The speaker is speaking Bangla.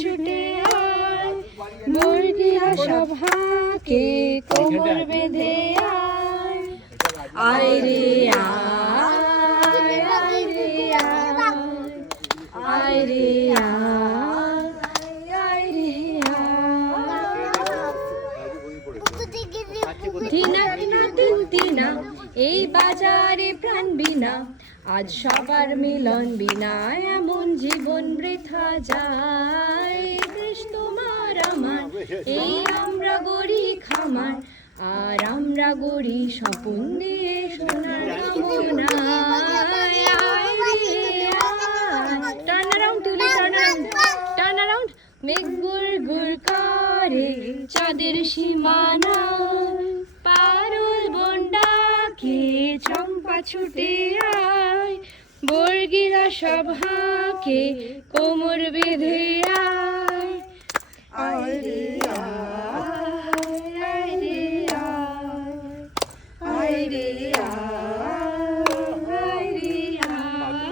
ছুটে আয়, বর্গিয়া সভাকে কোমর বেঁধে আয়, আয় রে আয়, আয় রে আয়, আয় রে আয়, আয় রে আয়। দিনা দিনা দিন দিনা এই বাজারে প্রাণ বিনা, আজ সবার মিলন বিনা এমন জীবন বৃথা যায়। দেশ তোমার আমার, এই আমরা গড়ি খামার, আর আমরা গড়ি স্বপন দিয়ে সোনার কামনা। টার্ন অ্যারাউন্ড টুলি, টার্ন অ্যারাউন্ড, টার্ন অ্যারাউন্ড। মেঘ গুড় গুড় করে চাঁদের সীমানা, পারুল বন্ডাকে চম্পা ছুটে আয়, বর্গিরা সভাকে কোমর বেঁধে আয়, আয় রে আয়, আয় রে আয়, আয় রে আয়, আয় রে আয়।